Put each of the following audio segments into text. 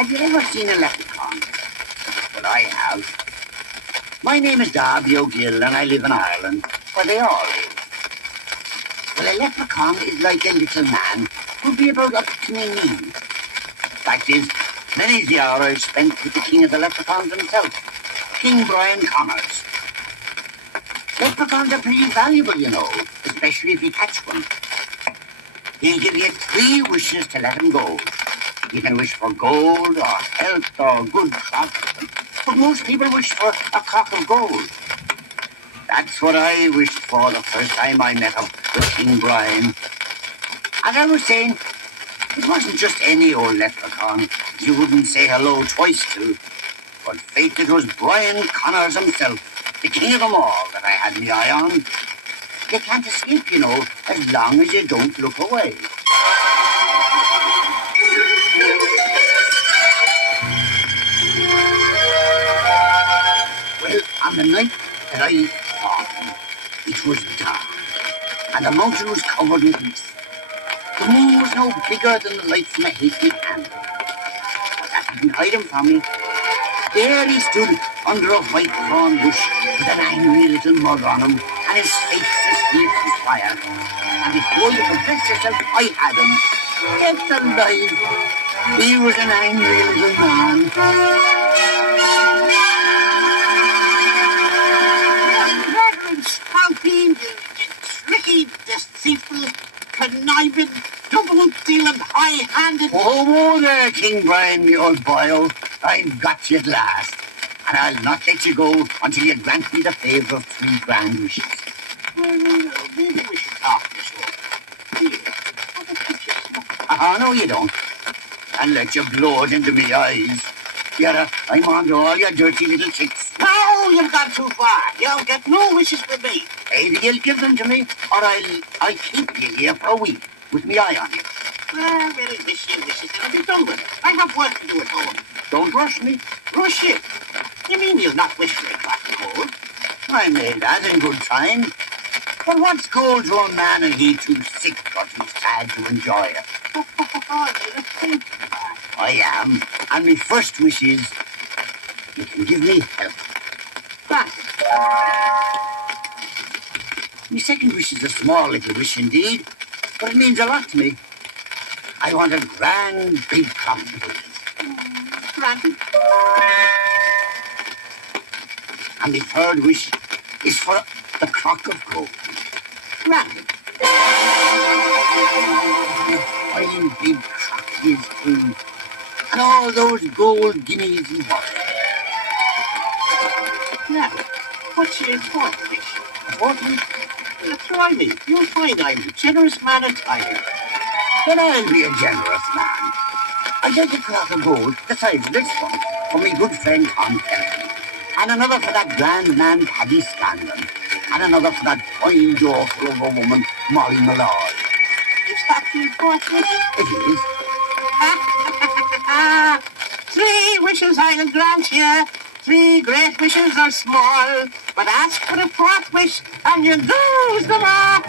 Have you ever seen a leprechaun? Well, I have. My name is Darby O'Gill, and I live in Ireland, where they all live. Well, a leprechaun is like a little man who'd be about up to me knees. Fact is, many's the hour I've spent with the king of the leprechauns himself, King Brian Connors. Leprechauns are pretty valuable, you know, especially if you catch one. He'll give you 3 wishes to let him go. You can wish for gold or health or good crop, but most people wish for a cock of gold. That's what I wished for the first time I met him with King Brian. As I was saying, it wasn't just any old leprechaun you wouldn't say hello twice to, but faith it was Brian Connors himself, the king of them all, that I had my eye on. You can't escape, you know, as long as you don't look away. Well, on the night that I saw him, it was dark, and the mountain was covered in mist. The moon was no bigger than the light from a hasty candle. But that didn't hide him from me. There he stood under a white thorn bush with an angry little mug on him, and his face as fierce as fire. And before you could bless yourself, I had him. Get alive. He was an angry little man. Murdering, scalping, tricky, deceitful, conniving, double-dealing, high-handed... Oh, there, King Brian, me old boy. I've got you at last. And I'll not let you go until you grant me the favour of 3 grand wishes. Well, maybe we should talk this over. Here, have a picture. Oh, no, you don't. And let you blow it into me eyes. Yara, I'm on to all your dirty little tricks. No, you've gone too far. You'll get no wishes from me. Either you'll give them to me, or I'll keep you here for a week with me eye on you. Well, wish you wishes, and I'll be done with it. I have work to do at home. Don't rush me. Rush you? You mean you'll not wish for a crack of gold? I made that in good time. But what's gold to a man and he too sick or too sad to enjoy it? You're thinking. I am. And my first wish is you can give me health. My second wish is a small little wish indeed, but it means a lot to me. I want a grand big crop of gold. Granted. And my third wish is for the crock of gold. Granted. Fine big crock it is too. And all those gold guineas and what. Now, what's your fourth wish? A fourth wish? Well, try me. You'll find I'm a generous man entirely. Then I'll be a generous man. I take a crock of gold besides this one for my good friend Connery, and another for that grand man Paddy Scanlon, and another for that fine jawful of a woman Molly Malloy. Is that your fourth wish? It is. 3 wishes I'll grant you. 3 great wishes are small, but ask for the 4th wish and you lose them all.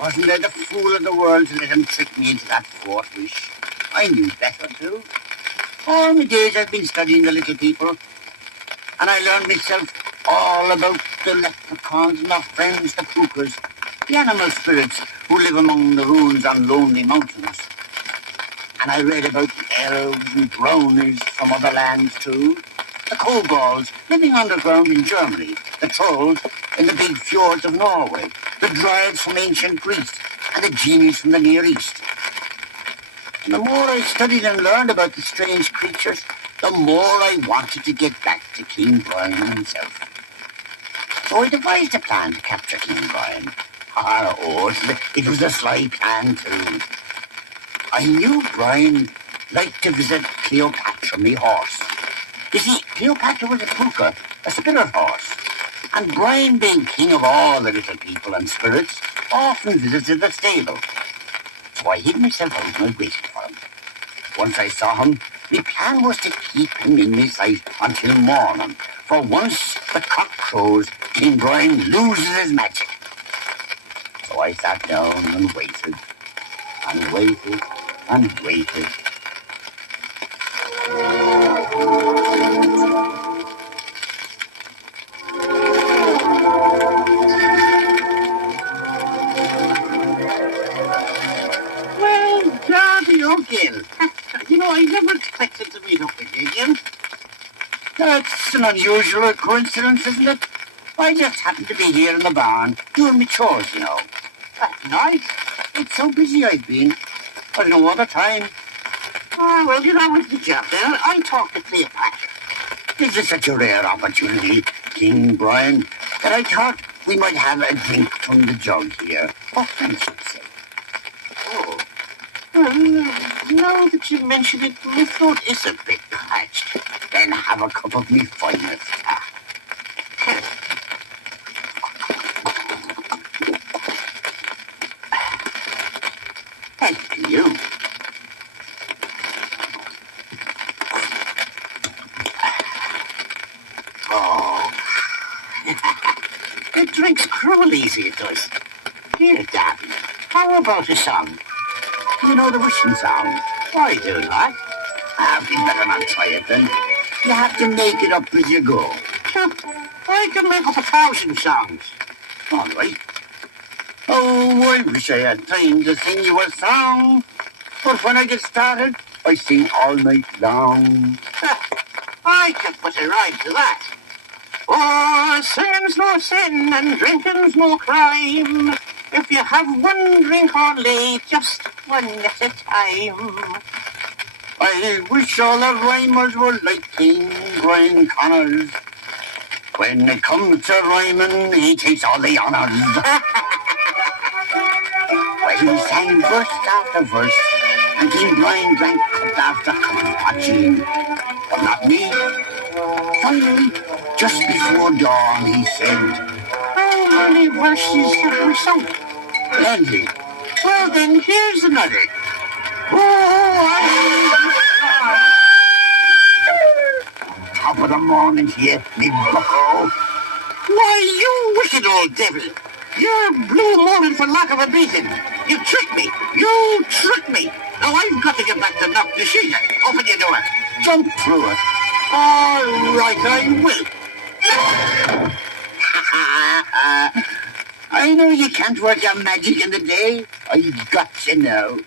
Wasn't I the fool of the world to let him trick me into that 4th wish? I knew better too. All my days I've been studying the little people, and I learned myself all about the leprechauns and their friends, the croakers, the animal spirits who live among the ruins on lonely mountains. And I read about the elves and brownies from other lands too, the kobolds living underground in Germany, the trolls in the big fjords of Norway, the dryads from ancient Greece, and the genies from the Near East. And the more I studied and learned about the strange creatures, the more I wanted to get back to King Brian himself. So I devised a plan to capture King Brian. It was a sly plan too. I knew Brian liked to visit Cleopatra, me horse. You see, Cleopatra was a pooker, a spirit horse. And Brian, being king of all the little people and spirits, often visited the stable. So I hid myself out and I waited for him. Once I saw him, my plan was to keep him in my sight until morning. For once the cock crows, King Brian loses his magic. I sat down and waited, and waited, and waited. Well, Darby O'Gill. You know, I never expected to meet up with you again. That's an unusual coincidence, isn't it? I just happened to be here in the barn, doing my chores, you know. That's nice. It's so busy I've been. I've no other time. Oh, well, get on with the job then. I talked to Cleopatra. This is such a rare opportunity, King Brian, that I thought we might have a drink from the jug here. What can I say? Oh. Well, now that you mention it, my throat is a bit parched. Then have a cup of me finest. Thank you. Oh. It drinks cruel easy, it does. Here, Darby, how about a song? You know the wishing song? I do not. We better not try it then. You have to make it up as you go. I can make up 1,000 songs. All right. Oh, I wish I had time to sing you a song. But when I get started, I sing all night long. I can put a rhyme to that. Oh, singing's no sin and drinking's no crime. If you have one drink only, just one at a time. I wish all the rhymers were like King Brian Connors. When it comes to rhyming, he takes all the honours. Well, he sang verse after verse, and King Brian drank cup after cup watching. But not me. Finally, just before dawn, he said, How many verses have we sung? Plenty. Well, then here's another. Oh, Top of the morning here, me bucko. why, you wicked old devil. You're blue moaning for lack of a beating. You tricked me. You tricked me. Now I've got to get back to knock the sheet. Open your door. Jump through it. All right, I will. I know you can't work your magic in the day. I got you now.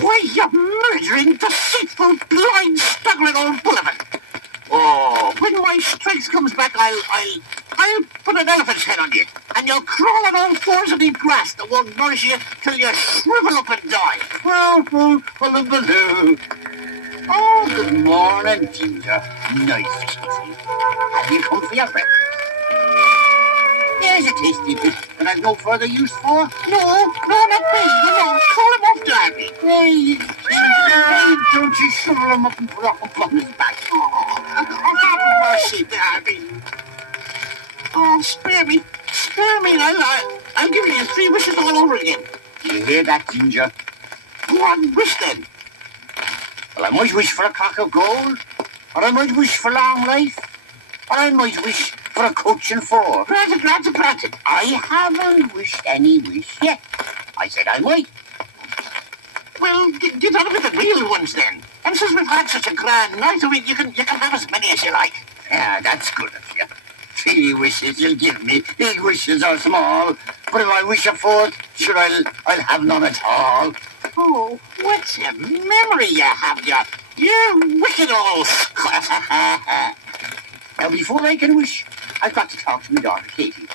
Why, you murdering, deceitful, blind, staggering old bullivan. Oh, when my strength comes back, I'll put an elephant's head on you, and you'll crawl on all fours and eat grass that won't nourish you till you shrivel up and die. Hullabaloo. Oh, good morning, Ginger. Nice, Katey. Have you come for your breakfast? There's a tasty bit that I've no further use for. No, not me. No, call him off, Darby. Hey, don't you shrivel him up and put up on his back. Oh, have mercy, Darby. Oh, spare me. Spare me. I'll give you 3 wishes all over again. You hear that, Ginger? Go on, wish then. Well, I might wish for a clock of gold, or I might wish for long life, or I might wish for a coach and 4. Granted. I haven't wished any wish yet. I said I might. Well, get on with the real ones then. And since we've had such a grand night of it, you can have as many as you like. Yeah, that's good of you. 3 wishes you'll give me. Big wishes are small. But if I wish a 4th, sure, I'll have none at all. Oh, what's a memory you have, you wicked old scut. Now, before I can wish, I've got to talk to my daughter, Katey.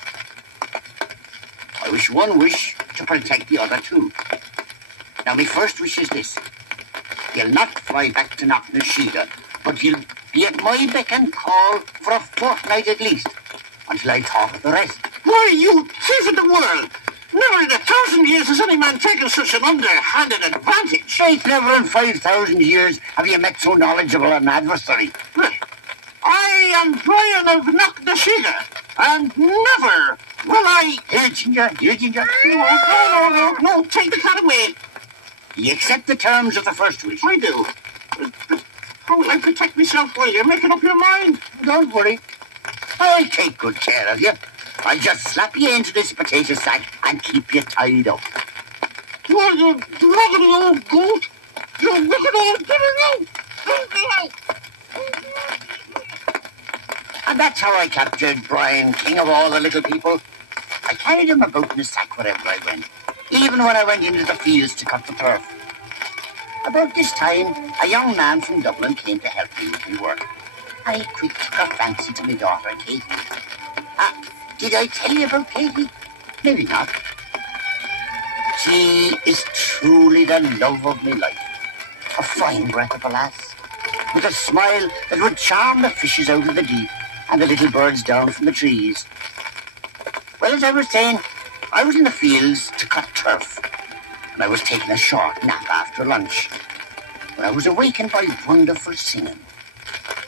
I wish one wish to protect the other 2. Now, my first wish is this. You'll not fly back to Knocknashida, but you'll be at my beck and call for a fortnight at least, until I talk of the rest. Why, you thief of the world! Never in 1,000 years has any man taken such an underhanded advantage. Faith, never in 5,000 years have you met so knowledgeable an adversary. I am Brian of Knocknashida, and never will I... Here, Ginger. No, take the cat away. You accept the terms of the first wish? I do. But how will I protect myself while you're making up your mind? Don't worry. I'll take good care of you. I'll just slap you into this potato sack and keep you tied up. Why, you raggedy old goat! You wicked old bitternoot! And that's how I captured Brian, king of all the little people. I carried him about in a sack wherever I went, even when I went into the fields to cut the turf. About this time, a young man from Dublin came to help me with my work. I quick took a fancy to my daughter, Katey. Did I tell you about Katey? Maybe not. She is truly the love of my life. A fine breath of a lass, with a smile that would charm the fishes out of the deep and the little birds down from the trees. Well, as I was saying, I was in the fields to cut turf, and I was taking a short nap after lunch, when I was awakened by wonderful singing.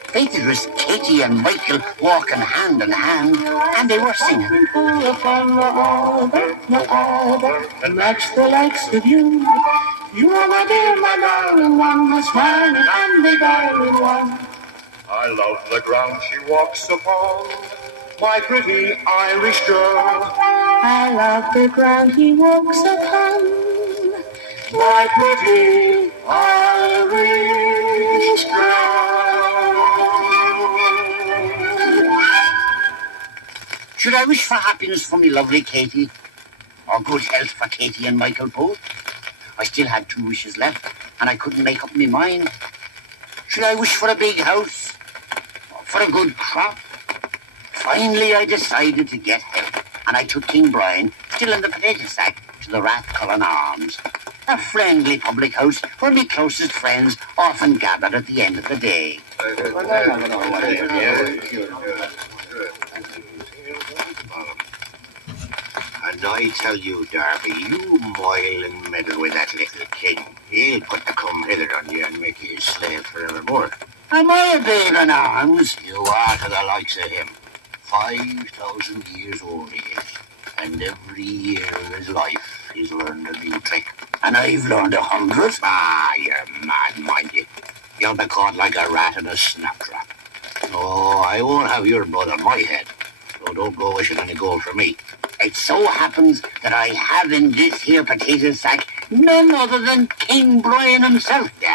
Faith, it was Katey and Michael walking hand in hand, and they were singing. And match the likes of you. You are my dear, my darling one, my smiling and beguiling one. I love the ground she walks upon, my pretty Irish girl. I love the ground he walks upon, my pretty Irish girl. Should I wish for happiness for me lovely Katey, or good health for Katey and Michael both? I still had 2 wishes left, and I couldn't make up my mind. Should I wish for a big house, or for a good crop? Finally, I decided to get help, and I took King Brian, still in the potato sack, to the Rathcullen Arms, a friendly public house where my closest friends often gathered at the end of the day. And I tell you, Darby, you moil and meddle with that little king. He'll put the come hither on you and make you his slave forevermore. Am I a babe in arms? You are to the likes of him. 5,000 years old he is. And every year of his life he's learned a new trick. And I've learned 100. Ah, you're mad, mind you. You'll be caught like a rat in a snaptrap. Oh, I won't have your blood on my head. So don't go wishing any gold for me. It so happens that I have in this here potato sack none other than King Brian himself. Yeah,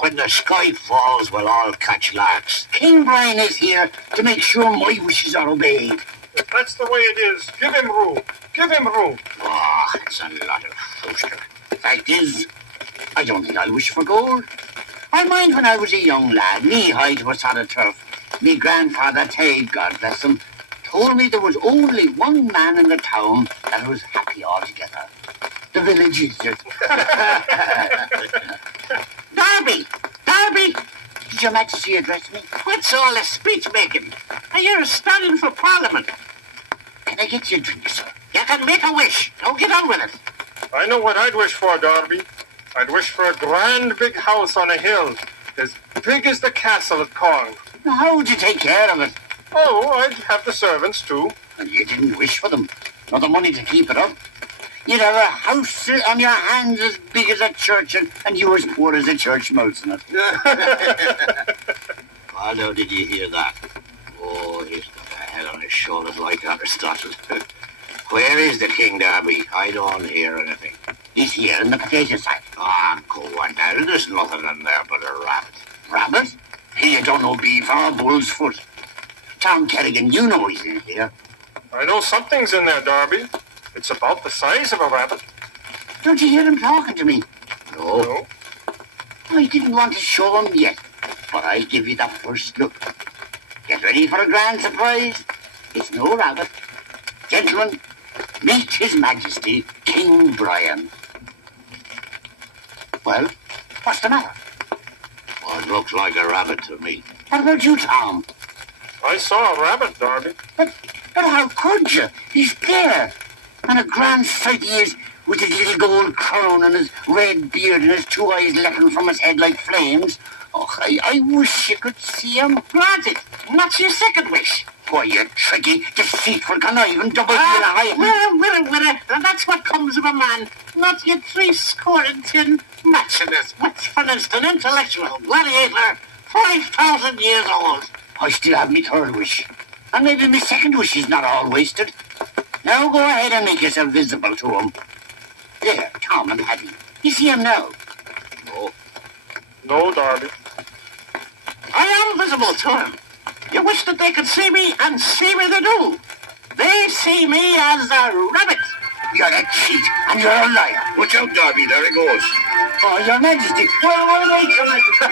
when the sky falls, we'll all catch larks. King Brian is here to make sure my wishes are obeyed. If that's the way it is, give him room. Give him room. Oh, it's a lot of fooster. Fact is, I don't think I'll wish for gold. I mind when I was a young lad, knee-high to a sod of turf, me grandfather Tate, God bless him, told me there was only one man in the town that was happy altogether. The villagers. Darby! Darby! Did your Majesty address me? What's all this speech-making? You're standing for Parliament. Can I get you a drink, sir? You can make a wish. Now get on with it. I know what I'd wish for, Darby. I'd wish for a grand big house on a hill, as big as the castle at Corn. How would you take care of it? Oh, I'd have the servants, too. And you didn't wish for them, nor the money to keep it up. You'd have a house on your hands as big as a church, and you as poor as a church mouse in it. Well, now did you hear that? Oh, he's got a head on his shoulders like Aristotle. Where is the King, Darby? I don't hear anything. He's here in the potato sack. Ah, go on now. There's nothing in there but a rabbit. Rabbit? You don't know beef or bull's foot. Tom Kerrigan, you know he's in here. I know something's in there, Darby. It's about the size of a rabbit. Don't you hear him talking to me? No. I didn't want to show him yet, but I'll give you the first look. Get ready for a grand surprise. It's no rabbit. Gentlemen, meet His Majesty, King Brian. Well, what's the matter? Well, it looks like a rabbit to me. What about you, Tom? I saw a rabbit, Darby. But how could you? He's there. And a grand sight he is, with his little gold crown and his red beard and his 2 eyes leaping from his head like flames. Oh, I wish you could see him. Granted. What's your second wish? Why, you tricky, deceitful, conniving, double-dealer. Well, that's what comes of a man. Not your 70 matchiness, witfulness, an intellectual gladiator, 5,000 years old. I still have me third wish. And maybe my second wish is not all wasted. Now go ahead and make yourself visible to him. There, Tom and Paddy. You see him now? No. No, Darby. I am visible to him. You wish that they could see me, and see me they do. They see me as a rabbit. You're a cheat, and you're a liar. Watch out, Darby. There he goes. Oh, Your Majesty. Well, wait, Your Majesty.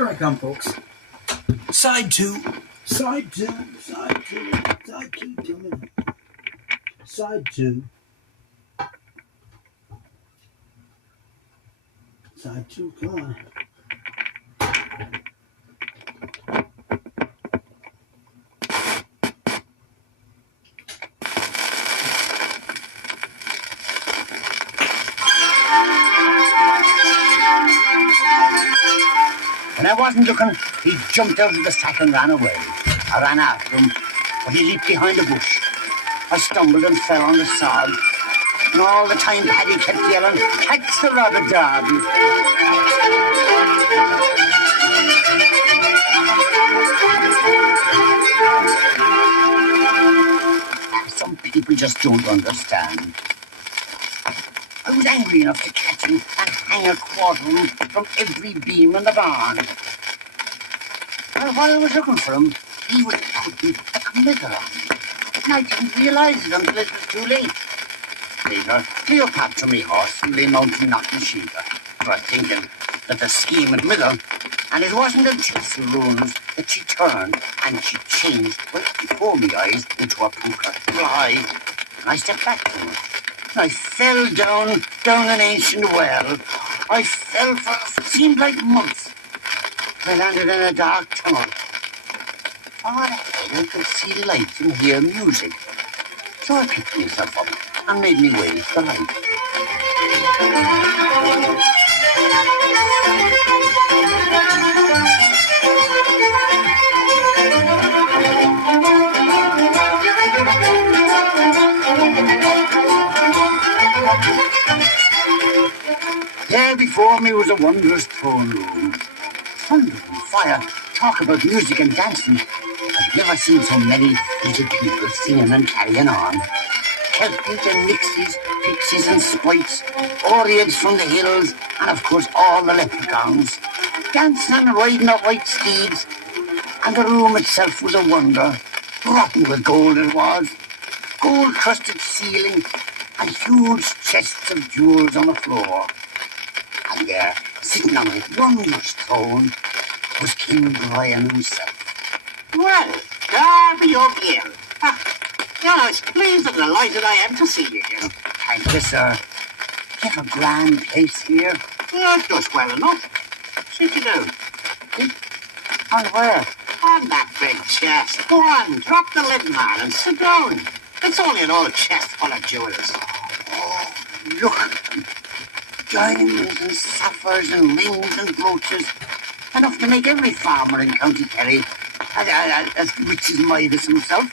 Here I come, folks. Side two. Side two. Side two. Side two. 2 minutes. Side two. Side two. Come on. When I wasn't looking, he jumped out of the sack and ran away. I ran after him, but he leaped behind a bush. I stumbled and fell on the sod. And all the time Paddy kept yelling, "Catch the rabbit, Darby." Some people just don't understand. I was angry enough to catch him and hang a quarter from every beam in the barn. And while I was looking for him, he was putting a committal on me. And I didn't realise it until it was too late. Later, Cleopatra, my horse, lay mountain knocking Sheila. I was thinking that the scheme had middle, and it wasn't until the ruins that she turned and she changed right before my eyes into a puka fly. And I stepped back from her. I fell down an ancient well. I fell for what seemed like months. I landed in a dark tunnel. Far ahead, I could see lights and hear music. So I picked myself up and made me way to the light. There before me was a wondrous throne room. Thunder and fire, talk about music and dancing. I've never seen so many little people singing and carrying on. Kelpies and Nixies, Pixies and Sprites, Oreads from the hills, and of course all the Leprechauns, dancing and riding up white steeds. And the room itself was a wonder, rotten with gold it was, gold-crusted ceiling, and huge chests of jewels on the floor. And there, sitting on a wondrous throne, was King Brian himself. Well, Darby O'Gill. You're as pleased and delighted I am to see you here. Thank you, sir. You have a grand place here. Yeah, it does well enough. Sit you down. And where? On that big chest. Go on, drop the lid, man, and sit down. It's only an old chest full of jewels. Oh, look at them. Diamonds and sapphires and rings and brooches. Enough to make every farmer in County Kerry as rich as Midas himself.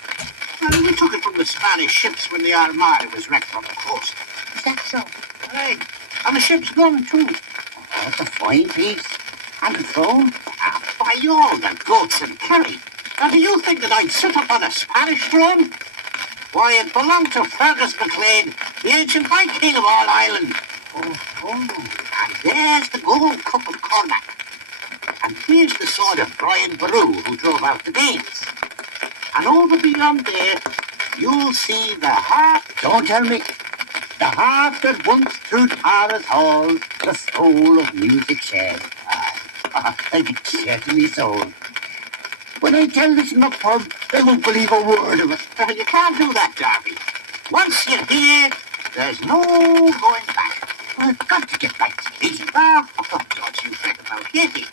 Well, we took it from the Spanish ships when the Armada was wrecked on the coast. Is that so? Right. And the ship's gone too. Oh, it's a fine piece. And the throne? By all the goats in Kerry. Now, do you think that I'd sit up on a Spanish throne? Why, it belonged to Fergus MacLean, the ancient High King of all Ireland. Oh. And there's the gold cup of Cormac. And here's the sword of Brian Boru, who drove out the Danes. And over beyond there, you'll see the harp. Don't tell me. The harp that once through Tara's hall, the soul of music shared. I get share to me soul. When I tell this in the pub, they won't believe a word of it. You can't do that, Darby. Once you're here, there's no going back. I've got to get back to Katey. Don't you fret about Katey.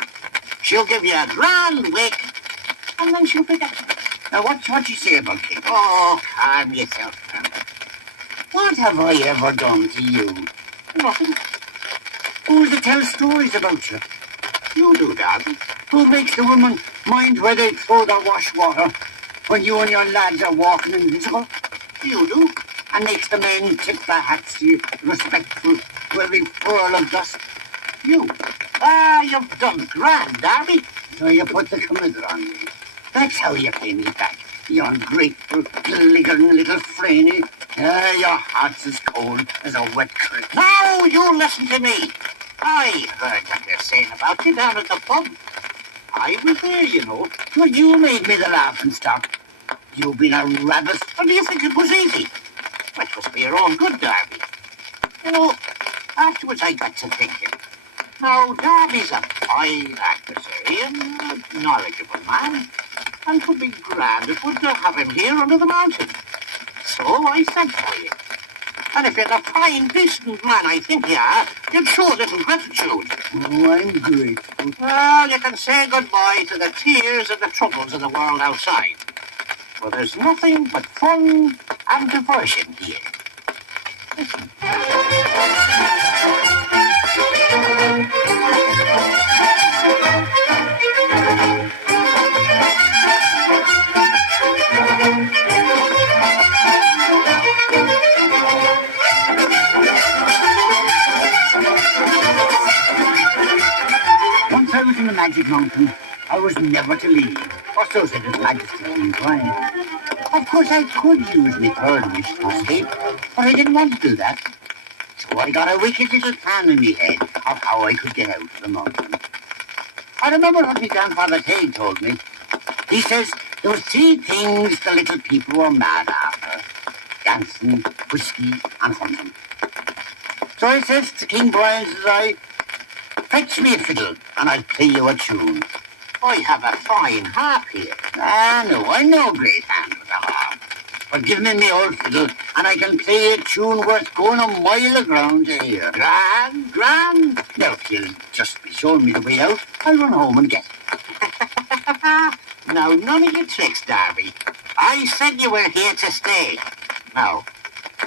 She'll give you a grand wake, and then she'll pick up. Now, what you say about Katey? Oh, calm yourself, man. What have I ever done to you? Nothing. Who's to tell stories about you? You do, Darby. Who makes the women mind where they throw their wash water when you and your lads are walking invisible? You do. And makes the men tip their hats to you, respectful to every furl of dust? You. You've done grand, Darby. So you put the committal on me. That's how you pay me back, you ungrateful, gliggering little franny. Your heart's as cold as a wet crick. Now you listen to me. I heard what they're saying about you down at the pub. I was there, you know. Well, you made me the laughing stock. You've been a rabbit. Or do you think it was easy? It was for your own good, Darby. You know, afterwards I got to thinking. Now, Darby's a fine actor, sir. and a knowledgeable man, and 'twould be grand it would to have him here under the mountain. So I sent for you. And if you're a fine, decent man, I think you are, you'd show a little gratitude. Oh, I'm grateful. Well, you can say goodbye to the tears and the troubles of the world outside. For there's nothing but fun and diversion here. Listen. Once I was in the Magic Mountain, I was never to leave, or so said His Majesty King Brian. Of course, I could use my third wish to escape, but I didn't want to do that. So I got a wicked little plan in my head of how I could get out of the mountain. I remember what my grandfather Katey told me. He says there were 3 things the little people were mad after: dancing, whiskey, and hunting. So I says to King Brian, says I, fetch me a fiddle, and I'll play you a tune. I have a fine harp here. Ah, no, I'm no great hand with a harp. But give me my old fiddle, and I can play a tune worth going a mile of ground to hear. Grand, grand. Now, if you'll just be showing me the way out, I'll run home and get it. Now, none of your tricks, Darby. I said you were here to stay. Now,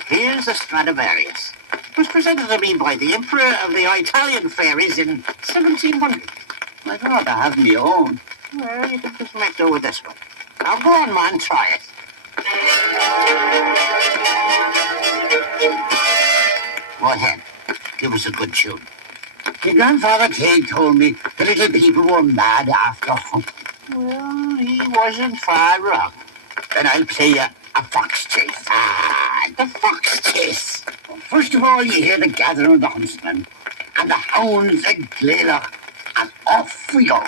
here's a Stradivarius. It was presented to me by the Emperor of the Italian fairies in 1700. I thought I have my own. Well, you can just make do with this one. Now, go on, man, try it. Go ahead. Give us a good tune. My grandfather Katey told me the little people were mad after hunting. Well, he wasn't far wrong. Then I'll play you a fox chase. Ah, the fox chase. First of all, you hear the gathering of the huntsmen, and the hounds at Gleilach, and off we go.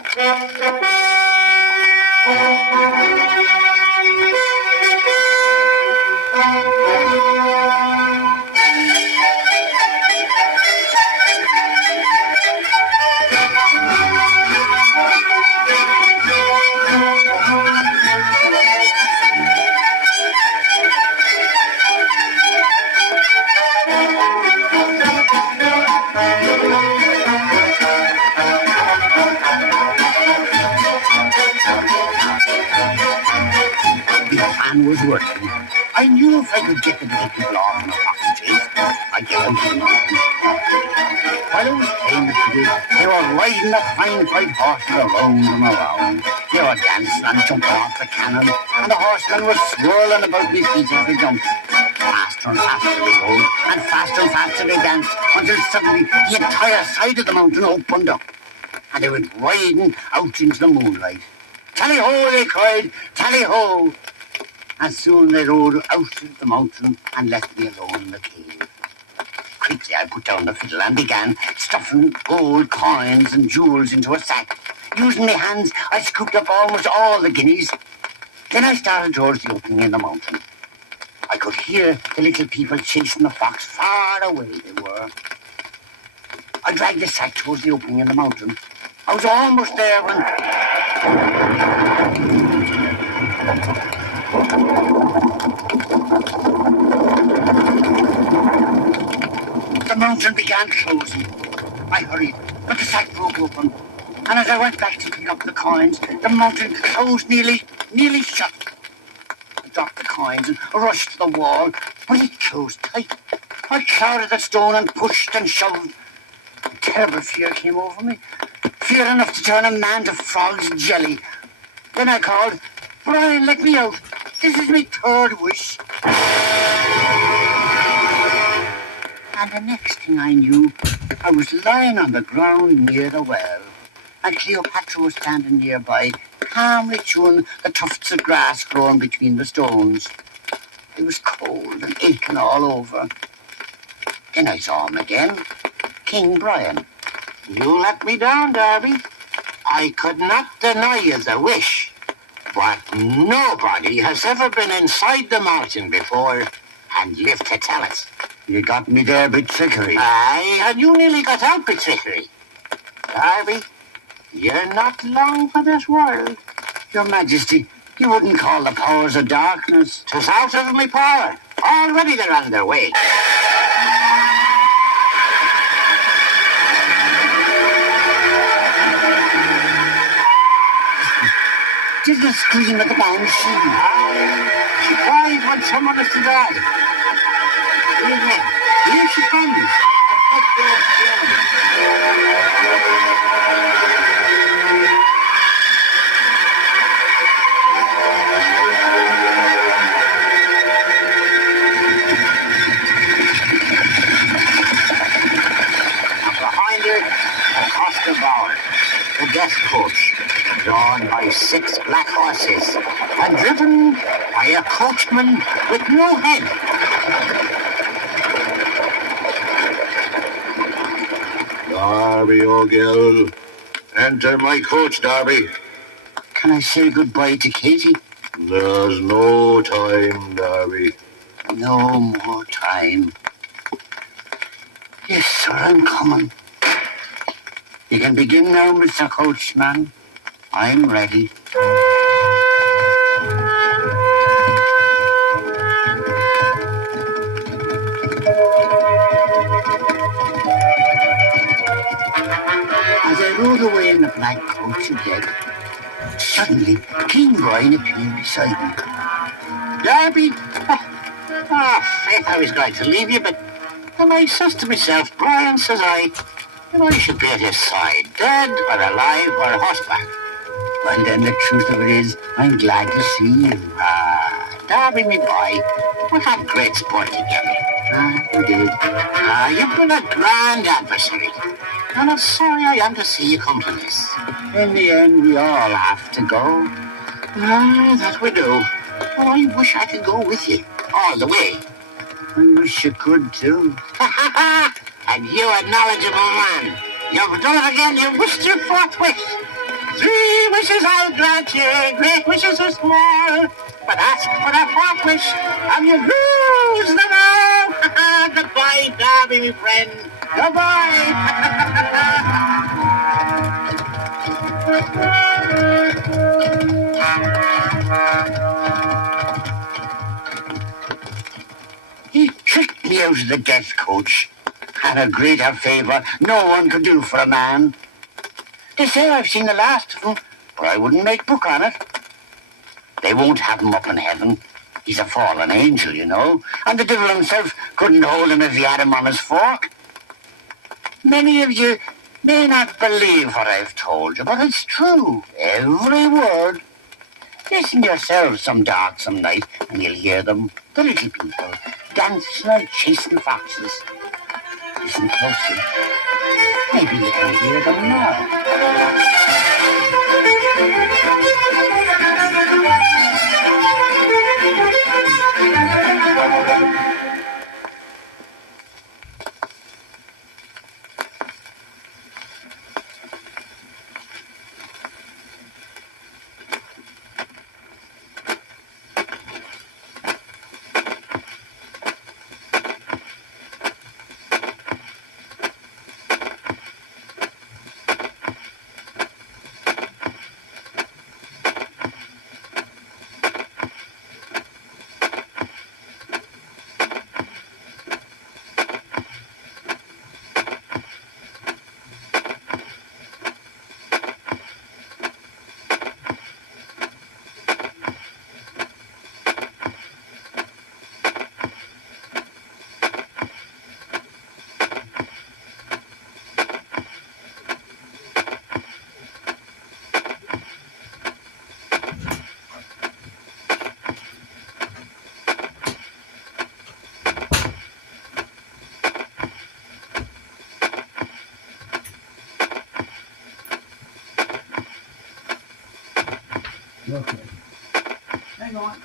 plan was working. I knew if I could get the little people off in a fox chase, I'd get out of the mountain. While I was playing the fiddle, they were riding the fine white horses around and around. They were dancing and jumping off the cannon, and the horsemen were swirling about me feet as they jumped. Faster and faster they rode, and faster they danced, until suddenly the entire side of the mountain opened up, and they went riding out into the moonlight. Tally-ho, they cried, tally-ho! And soon they rode out of the mountain and left me alone in the cave. Quickly I put down the fiddle and began stuffing gold coins and jewels into a sack. Using my hands, I scooped up almost all the guineas. Then I started towards the opening in the mountain. I could hear the little people chasing the fox. Far away they were. I dragged the sack towards the opening in the mountain. I was almost there when... the mountain began closing. I hurried, but the sack broke open. And as I went back to pick up the coins, the mountain closed nearly shut. I dropped the coins and rushed to the wall, but it closed tight. I clouded the stone and pushed and shoved. A terrible fear came over me. Fear enough to turn a man to frog's jelly. Then I called, "Brian, let me out. This is my third wish." And the next thing I knew, I was lying on the ground near the well, and Cleopatra was standing nearby, calmly chewing the tufts of grass growing between the stones. I was cold and aching all over. Then I saw him again, King Brian. You let me down, Darby. I could not deny you the wish, but nobody has ever been inside the mountain before and lived to tell it. You got me there by trickery. Aye, and you nearly got out by trickery. Darby, You're not long for this world. Your Majesty, you wouldn't call the powers of darkness. 'Tis out of my power. Already they're on their way. Tis the scream of the banshee. She cries when someone is to die. Here she comes. Behind her, across the bower, the guest coach, drawn by 6 black horses, and driven by a coachman with no head. Darby, O'Gill, enter my coach, Darby. Can I say goodbye to Katey? There's no time, Darby. No more time. Yes, sir, I'm coming. You can begin now, Mr. Coachman. I'm ready. As I rode away in the black coach again, suddenly King Brian appeared beside me. Darby, faith, I was going to leave you, but then I says to myself, Brian, says I should be at his side, dead or alive or horseback. Well, then, the truth of it is, I'm glad to see you. Darby, me boy, we had great sport together. You did. You've been a grand adversary, and I'm sorry I am to see you come to this. In the end, we all have to go. That we do. But I wish I could go with you, all the way. I wish you could, too. And you a knowledgeable man. You've done it again, you've wished your 4th wish. 3 wishes I'll grant you, great wishes are small. But ask for a 4th wish, and you lose them all. Goodbye, Darby, my friend. Goodbye. He tricked me out of the guest coach. And a greater favour no one could do for a man. They say I've seen the last of him, but I wouldn't make book on it. They won't have him up in heaven. He's a fallen angel, you know, and the devil himself couldn't hold him if he had him on his fork. Many of you may not believe what I've told you, but it's true, every word. Listen yourselves some darksome night, and you'll hear them, the little people, dancing and chasing foxes. Listen closely. Maybe you can hear them now. Okay. Hang on.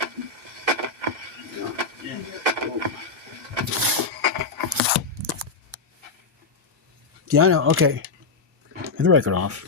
Yeah, I know. Okay. Get the record off.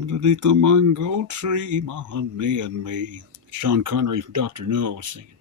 Underneath the mango tree, my honey and me. Sean Connery from Dr. No was singing.